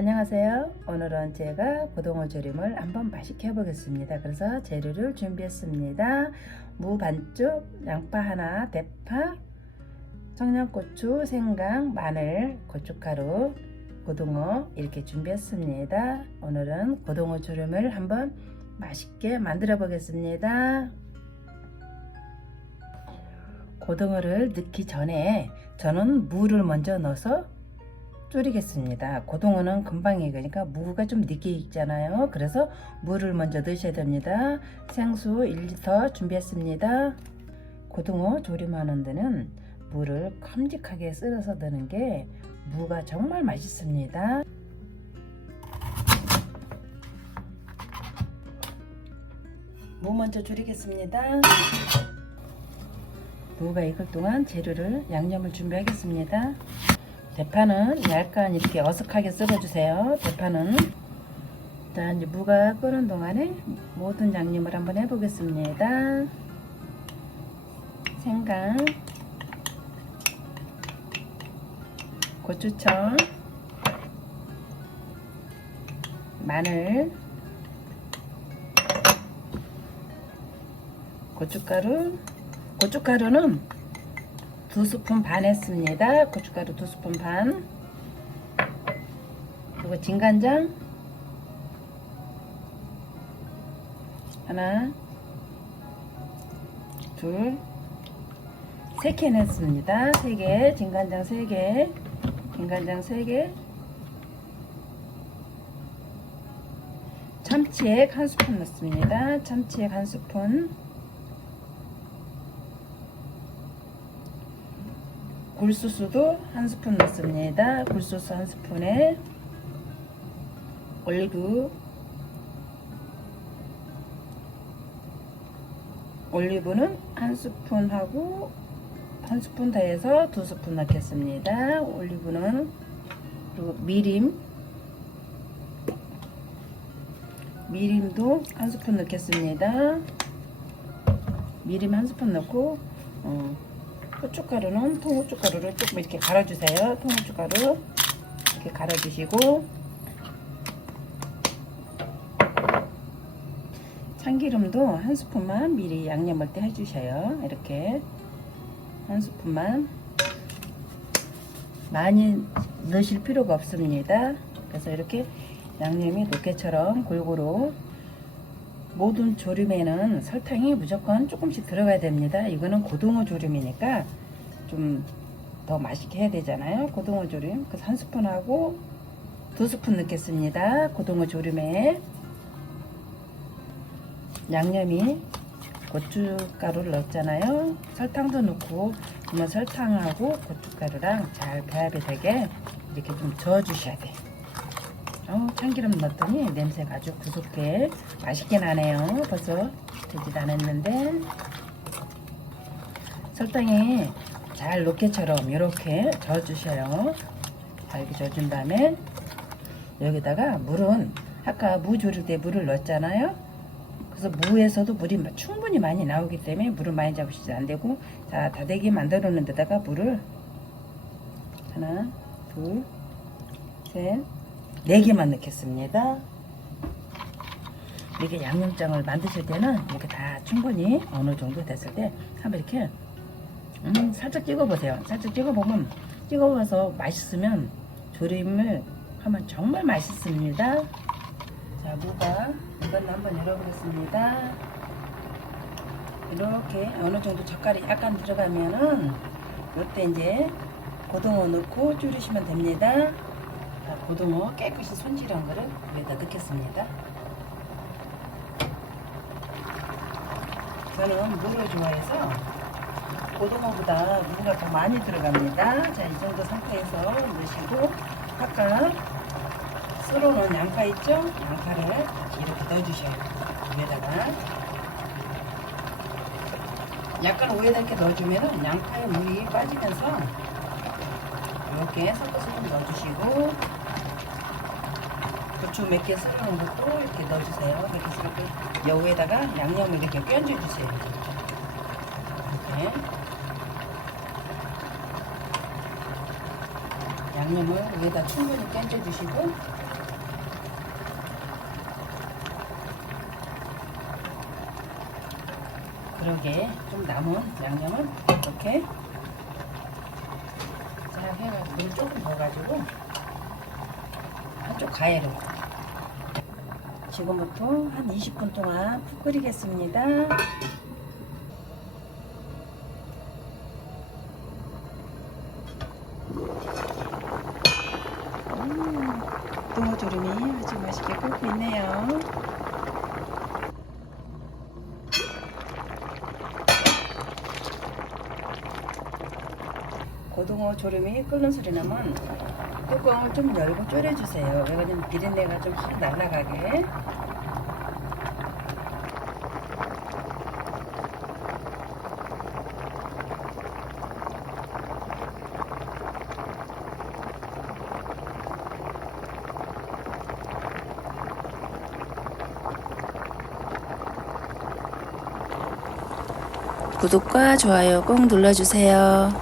안녕하세요. 오늘은 제가 고등어 조림을 한번 맛있게 해보겠습니다. 그래서 재료를 준비했습니다. 무 반쪽, 양파 하나, 대파, 청양고추, 생강, 마늘, 고춧가루, 고등어 이렇게 준비했습니다. 오늘은 고등어 조림을 한번 맛있게 만들어 보겠습니다. 고등어를 넣기 전에 저는 무를 먼저 넣어서 졸이겠습니다. 고등어는 금방 익으니까 무가 좀 늦게 익잖아요. 그래서 무를 먼저 넣으셔야 됩니다. 생수 1리터 준비했습니다. 고등어 조림하는 데는 무를 큼직하게 썰어서 넣는 게 무가 정말 맛있습니다. 무 먼저 졸이겠습니다. 무가 익을 동안 재료를 양념을 준비하겠습니다. 대파는 약간 이렇게 어슷하게 썰어주세요. 대파는. 자, 이제 무가 끓는 동안에 모든 양념을 한번 해보겠습니다. 생강, 고추청, 마늘, 고춧가루는 2스푼 반 했습니다. 고춧가루 2스푼 반. 그리고 진간장 하나, 둘, 3캔 했습니다. 3개, 진간장 3개, 진간장 3개, 참치액 1스푼 넣습니다. 참치액 1스푼, 굴소스도 1스푼 넣습니다. 굴소스 1스푼에 올리브는 1스푼 하고 1스푼 더해서 2스푼 넣겠습니다. 올리브는. 그리고 미림도 1스푼 넣겠습니다. 미림 1스푼 넣고 고춧가루는 통고춧가루를 조금 이렇게 갈아주세요. 통고춧가루 이렇게 갈아주시고, 참기름도 1스푼만 미리 양념할 때 해주셔요. 이렇게 1스푼만. 많이 넣으실 필요가 없습니다. 그래서 이렇게 양념이 노케처럼 골고루. 모든 조림에는 설탕이 무조건 조금씩 들어가야 됩니다. 이거는 고등어 조림이니까 좀 더 맛있게 해야 되잖아요. 고등어 조림. 그래서 1스푼 하고 2스푼 넣겠습니다. 고등어 조림에. 양념이 고춧가루를 넣었잖아요. 설탕도 넣고, 그러면 설탕하고 고춧가루랑 잘 배합이 되게 이렇게 좀 저어주셔야 돼요. 참기름 넣었더니 냄새가 아주 구수하게 맛있게 나네요. 벌써 되지도 않았는데. 설탕이 잘 녹게처럼 이렇게 저어주셔요. 잘 이렇게 저어준 다음에 여기다가 물은 아까 무 졸일 때 물을 넣었잖아요. 그래서 무에서도 물이 충분히 많이 나오기 때문에 물을 많이 잡으시지 안되고, 자, 다대기 만들어 놓은 데다가 물을 하나, 둘, 셋, 4개만 넣겠습니다. 이렇게 양념장을 만드실 때는 이렇게 다 충분히 어느 정도 됐을 때 한번 이렇게 살짝 찍어보세요. 살짝 찍어봐서 맛있으면 조림을 하면 정말 맛있습니다. 자, 무가 이건 한번 열어보겠습니다. 이렇게 어느 정도 젓갈이 약간 들어가면은 이때 이제 고등어 넣고 졸이시면 됩니다. 고등어 깨끗이 손질한 거를 여기다 넣겠습니다. 저는 무를 좋아해서 고등어보다 무가 더 많이 들어갑니다. 자, 이 정도 상태에서 넣으시고, 아까 썰어놓은 양파 있죠? 양파를 이렇게 넣어주셔요. 위에다가 약간 위에다 이렇게 넣어주면은 양파의 물이 빠지면서 이렇게 섞어서 좀 넣어주시고, 고추 몇 개 썰어놓은 것도 이렇게 넣어주세요. 이렇게 썰고 여기에다가 양념을 이렇게 끼얹어주세요. 이렇게 양념을 위에다 충분히 껴주시고 그러게 좀 남은 양념을 이렇게 자 해가지고 물 조금 넣어가지고 한쪽 가해로 지금부터 한 20분 동안 푹 끓이겠습니다. 고등어조림이 아주 맛있게 끓고 있네요. 고등어 조림이 끓는 소리 나면 뚜껑을 좀 열고 졸여주세요. 왜냐면 비린내가 좀 확 날아가게. 구독과 좋아요 꼭 눌러주세요.